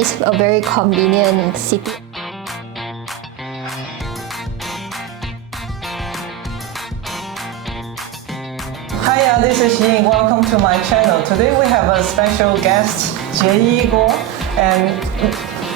is a very convenient city. Hi, this is Ying. Welcome to my channel. Today we have a special guest, Jieyi, and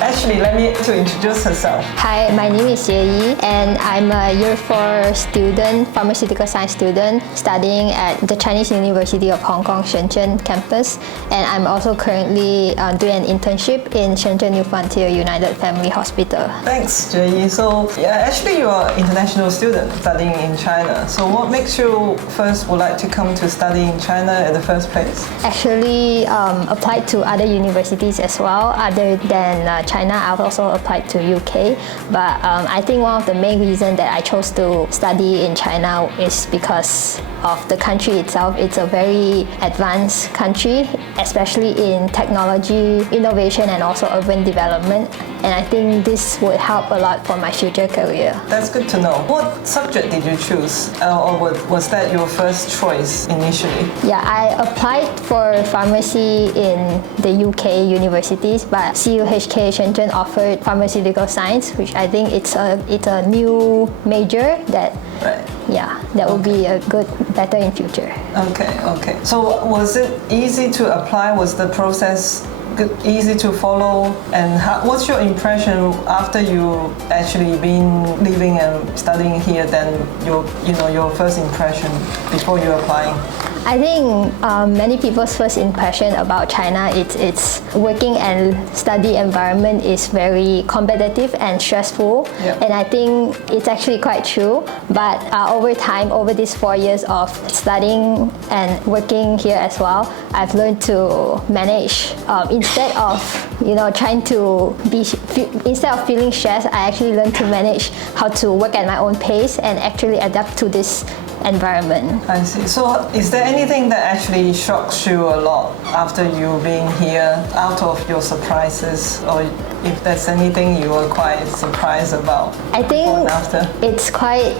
actually, let me introduce herself. Hi, my name is Jieyi, and I'm a year 4 student, pharmaceutical science student, studying at the Chinese University of Hong Kong, Shenzhen campus. And I'm also currently doing an internship in Shenzhen New Frontier United Family Hospital. Thanks, Jieyi. So, actually, you're an international student studying in China. So, what makes you first would like to come to study in China in the first place? Actually, applied to other universities as well, other than China. I've also applied to UK, but I think one of the main reasons that I chose to study in China is because of the country itself. It's a very advanced country, especially in technology, innovation, and also urban development. And I think this would help a lot for my future career. That's good to know. What subject did you choose? Or was that your first choice initially? Yeah, I applied for pharmacy in the UK universities, but CUHK Shenzhen offered pharmaceutical science, which I think it's a new major that that would be a better in future. Okay. So was it easy to apply? Was the process easy to follow? And what's your impression after you actually been living and studying here? Then your first impression before you applying? I think many people's first impression about China, its working and study environment is very competitive and stressful. Yep. And I think it's actually quite true. But over time, over these 4 years of studying and working here as well, I've learned to manage. Instead of instead of feeling stressed, I actually learned to manage how to work at my own pace and actually adapt to this environment. I see. So is there anything that actually shocks you a lot after you being here, out of your surprises, or if there's anything you were quite surprised about? I think after? It's quite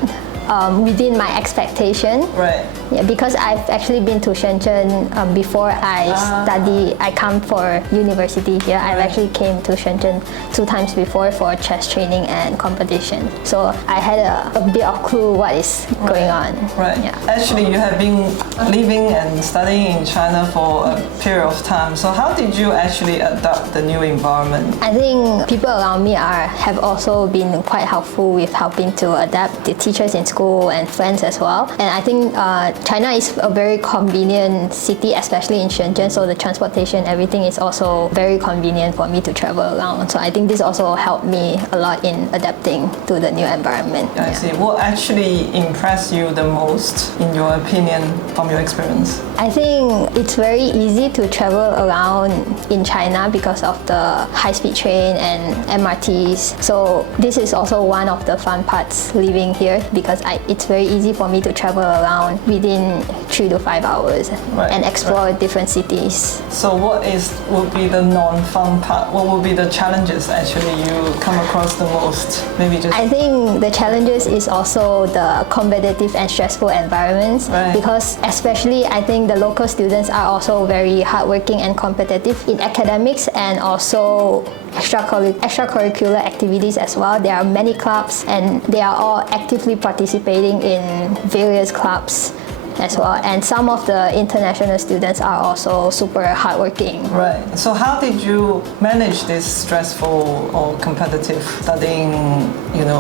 within my expectation. Right. Yeah, because I've actually been to Shenzhen before I come for university here. I've actually came to Shenzhen 2 times before for chess training and competition. So I had a bit of clue what is going on. Right. Yeah. Actually, you have been living and studying in China for a period of time. So how did you actually adapt the new environment? I think people around me have also been quite helpful with helping to adapt. The teachers in school and friends as well. And I think China is a very convenient city, especially in Shenzhen, so the transportation, everything is also very convenient for me to travel around. So I think this also helped me a lot in adapting to the new environment. I see. What actually impressed you the most, in your opinion, from your experience? I think it's very easy to travel around in China because of the high-speed train and MRTs. So this is also one of the fun parts living here, because it's very easy for me to travel around within 3 to 5 hours and explore different cities. So what would be the non-fun part? What would be the challenges actually you come across the most? I think the challenges is also the competitive and stressful environments, because especially I think the local students are also very hardworking and competitive in academics and also extracurricular activities as well. There are many clubs and they are all actively participating in various clubs as well. And some of the international students are also super hardworking. Right. So how did you manage this stressful or competitive studying?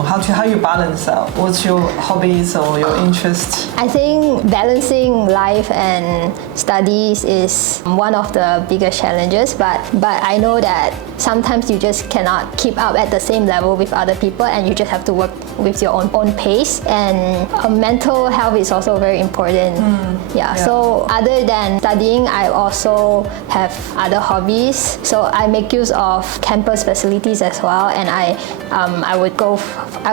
How you balance out? What's your hobbies or your interests? I think balancing life and studies is one of the biggest challenges, but I know that sometimes you just cannot keep up at the same level with other people, and you just have to work with your own pace. And mental health is also very important. So other than studying, I also have other hobbies. So I make use of campus facilities as well, and I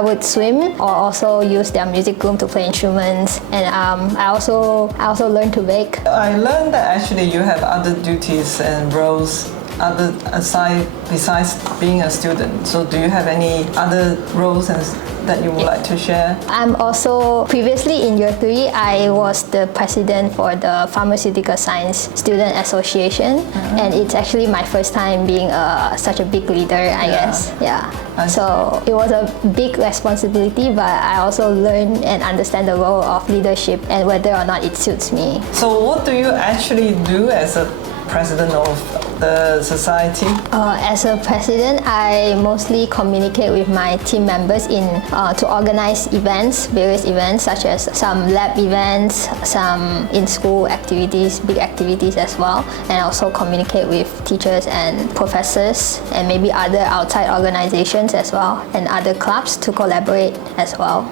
would swim or also use their music room to play instruments. And I also learn to bake. I learned that actually you have other duties and roles other aside besides being a student? So do you have any other roles that you would like to share? I'm also, previously in year 3, I was the president for the Pharmaceutical Science Student Association, and it's actually my first time being such a big leader, I guess. Yeah. So it was a big responsibility, but I also learned and understand the role of leadership and whether or not it suits me. So what do you actually do as a president of the society? As a president, I mostly communicate with my team members to organize events, various events such as some lab events, some in-school activities, big activities as well, and also communicate with teachers and professors and maybe other outside organizations as well and other clubs to collaborate as well.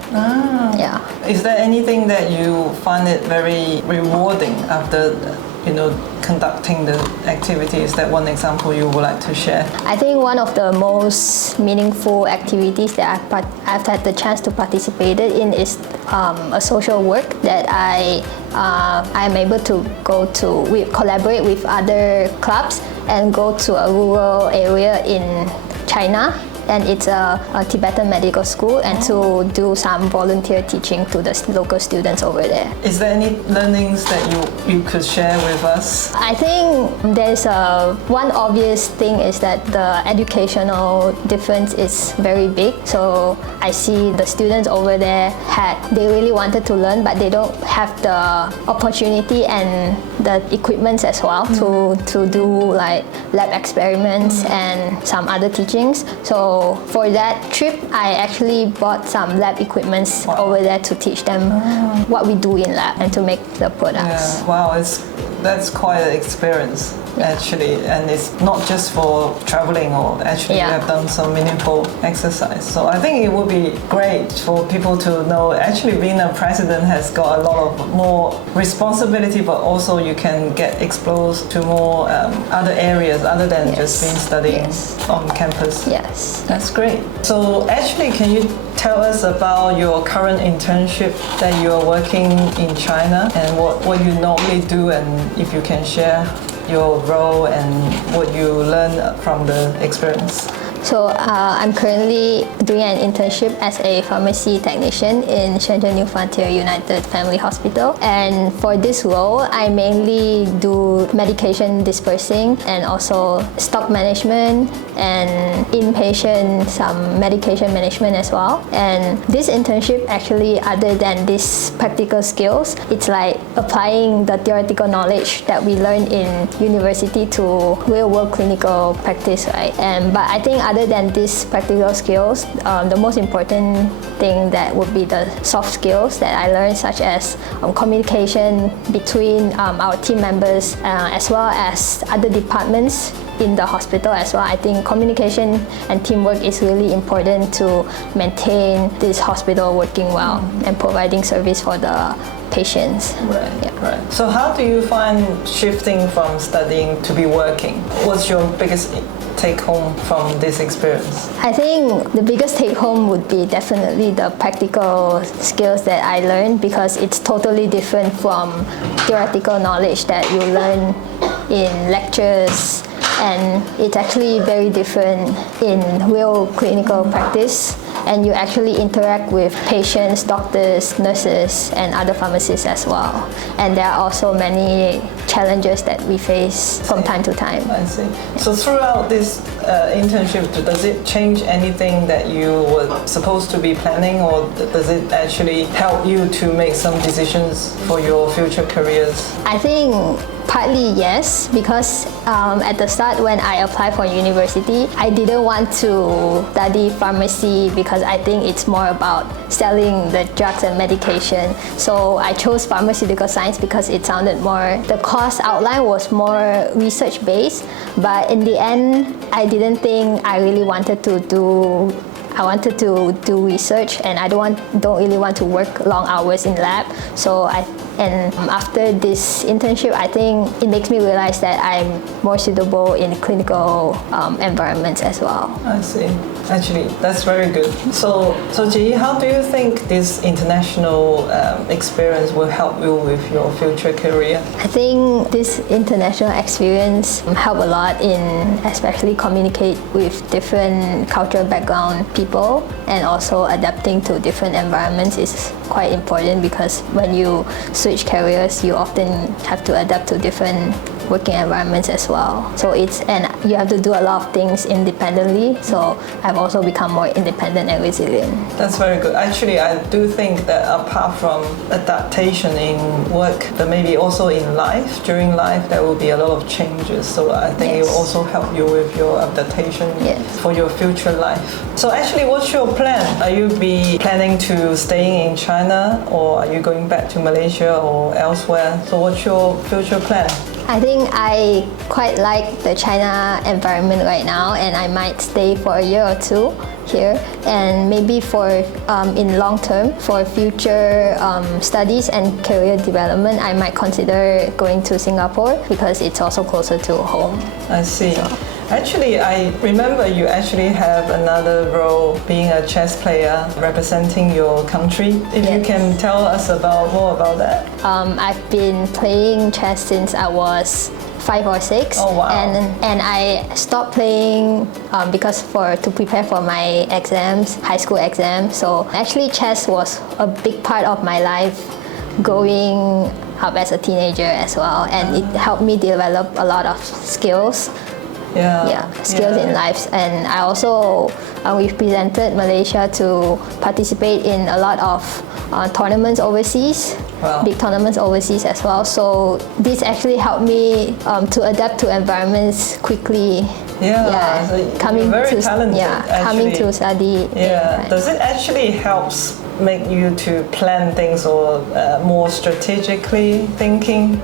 Yeah. Is there anything that you find it very rewarding after conducting the activity? Is that one example you would like to share? I think one of the most meaningful activities that I've had the chance to participate in is a social work that I'm able to collaborate with other clubs and go to a rural area in China. And it's a Tibetan medical school, and to do some volunteer teaching to the local students over there. Is there any learnings that you could share with us? I think there's one obvious thing is that the educational difference is very big. So I see the students over there they really wanted to learn, but they don't have the opportunity and the equipment as well to do like lab experiments and some other teachings. So for that trip, I actually bought some lab equipments over there to teach them what we do in lab and to make the products. Yeah. Wow, that's quite an experience actually, and it's not just for traveling or actually you have done some meaningful exercise. So I think it would be great for people to know actually being a president has got a lot of more responsibility, but also you can get exposed to more other areas other than just being studying on campus. Yes. That's great. So actually, can you tell us about your current internship that you are working in China and what you normally do, and if you can share your role and what you learned from the experience? So I'm currently doing an internship as a pharmacy technician in Shenzhen New Frontier United Family Hospital. And for this role, I mainly do medication dispersing and also stock management and inpatient, some medication management as well. And this internship actually, other than these practical skills, it's like applying the theoretical knowledge that we learn in university to real-world clinical practice, right? But I think other than these practical skills, the most important thing that would be the soft skills that I learned, such as communication between our team members as well as other departments in the hospital as well. I think communication and teamwork is really important to maintain this hospital working well and providing service for the patients. Right. So how do you find shifting from studying to be working? What's your biggest take home from this experience? I think the biggest take home would be definitely the practical skills that I learned, because it's totally different from theoretical knowledge that you learn in lectures, and it's actually very different in real clinical practice. And you actually interact with patients, doctors, nurses, and other pharmacists as well. And there are also many challenges that we face from time to time. I see. So throughout this internship, does it change anything that you were supposed to be planning, or does it actually help you to make some decisions for your future careers? I think partly yes, because at the start when I applied for university, I didn't want to study pharmacy because I think it's more about selling the drugs and medication. So I chose pharmaceutical science because it sounded more, the course outline was more research based, but in the end I didn't think I really wanted to do research, and I don't really want to work long hours in lab. So after this internship, I think it makes me realize that I'm more suitable in clinical environments as well. I see. Actually, that's very good. So Jieyi, how do you think this international experience will help you with your future career? I think this international experience help a lot in especially communicate with different cultural background people, and also adapting to different environments is quite important, because when you switch careers, you often have to adapt to different working environments as well. And you have to do a lot of things independently. So I've also become more independent and resilient. That's very good. Actually, I do think that apart from adaptation in work, but maybe also in life, during life, there will be a lot of changes. So I think it will also help you with your adaptation for your future life. So actually, what's your plan? Are you planning to staying in China, or are you going back to Malaysia or elsewhere? So what's your future plan? I think I quite like the China environment right now, and I might stay for a year or two here, and maybe in long term for future studies and career development, I might consider going to Singapore, because it's also closer to home. I see. Actually, I remember you actually have another role being a chess player representing your country. If you can tell us more about that. I've been playing chess since I was 5 or 6. Oh, wow. And I stopped playing because to prepare for my exams, high school exams. So actually chess was a big part of my life growing up as a teenager as well, and it helped me develop a lot of skills. Skills in life. And I also represented Malaysia to participate in a lot of tournaments overseas, big tournaments overseas as well. So this actually helped me to adapt to environments quickly. So coming very to talented. Coming to study. Does it actually helps make you to plan things, or more strategically thinking?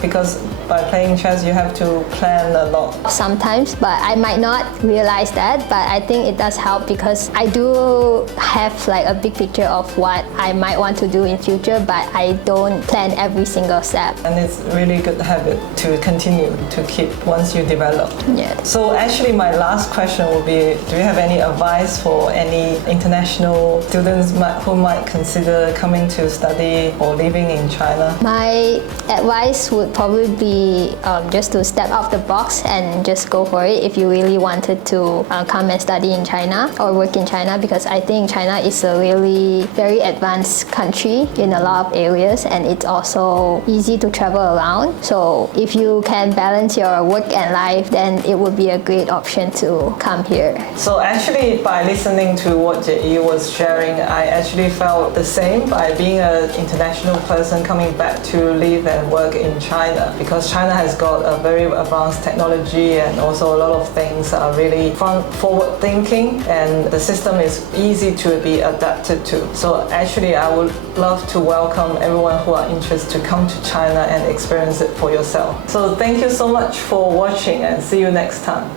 Because by playing chess, you have to plan a lot. Sometimes, but I might not realize that, but I think it does help, because I do have like a big picture of what I might want to do in future, but I don't plan every single step. And it's really good habit to continue to keep once you develop. So actually my last question will be, do you have any advice for any international students who might consider coming to study or living in China? My advice would probably be just to step out the box and just go for it if you really wanted to come and study in China or work in China, because I think China is a really very advanced country in a lot of areas, and it's also easy to travel around. So if you can balance your work and life, then it would be a great option to come here. So actually, by listening to what Jieyi was sharing, I actually felt the same by being an international person coming back to live and work in China, because China has got a very advanced technology, and also a lot of things are really forward thinking, and the system is easy to be adapted to. So actually, I would love to welcome everyone who are interested to come to China and experience it for yourself. So thank you so much for watching, and see you next time.